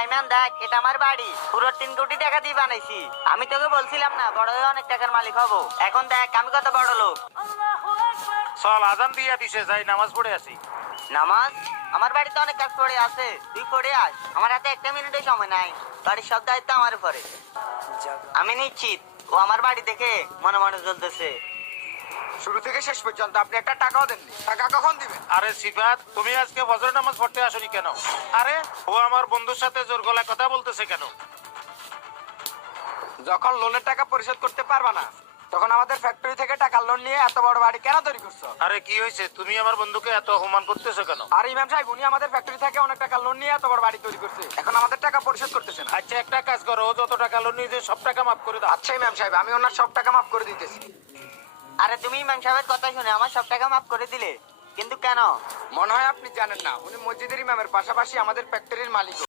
আইমান দেখ, এটা আমার বাড়ি, পুরো 3 কোটি টাকা দিয়ে বানাইছি। আমি তোকে বলছিলাম না বড় হয়ে অনেক টাকার মালিক হবো। এখন দেখ আমি কত বড় লোক। চল আজান দিয়া দিছে, যাই নামাজ পড়ে আসি। নামাজ? আমার বাড়িতে অনেক কাজ পড়ে আছে, তুই পড়ে আস। আমার হাতে 1 মিনিটের সময় নাই, বাড়ির সব দায়িত্ব আমার উপরে। আমি নিশ্চিত ও আমার বাড়ি দেখে মনে মনে জ্বলতেছে। শুরু থেকে শেষ পর্যন্ত আপনি একটা টাকাও দেননি, টাকা কখন দিবেন? আরে সিফাত, তুমি আজকে ফজর নামাজ পড়তে আসনি কেন? আরে ও আমার বন্ধুর সাথে জোর গলায় কথা বলতেছে কেন? যখন লোনের টাকা পরিশোধ করতে পারবা না, তখন আমাদের ফ্যাক্টরি থেকে টাকা লোন নিয়ে এত বড় বাড়ি কেন তৈরি করছো? আরে কি হয়েছে, তুমি আমার বন্ধুকে এত অপমান করতেছো কেন? আর ইমাম সাহেব, উনি আমাদের ফ্যাক্টরি থেকে অনেক টাকা লোন নিয়ে এত বড় বাড়ি তৈরি করছে, এখন আমাদের টাকা পরিশোধ করতেছে না। আচ্ছা একটা কাজ করো, ও যত টাকা লোন নিয়েছে সব টাকা মাফ করে দাও। আচ্ছা ইমাম সাহেব, আমি ওনার সব টাকা মাফ করে দিতেছি। আরে তুমি ইমাম সাহেবের কথা শুনে আমার সব টাকা মাফ করে দিলে, কিন্তু কেন? মনে হয় আপনি জানেন না, উনি মসজিদের ইমামের পাশাপাশি আমাদের ফ্যাক্টরির মালিক।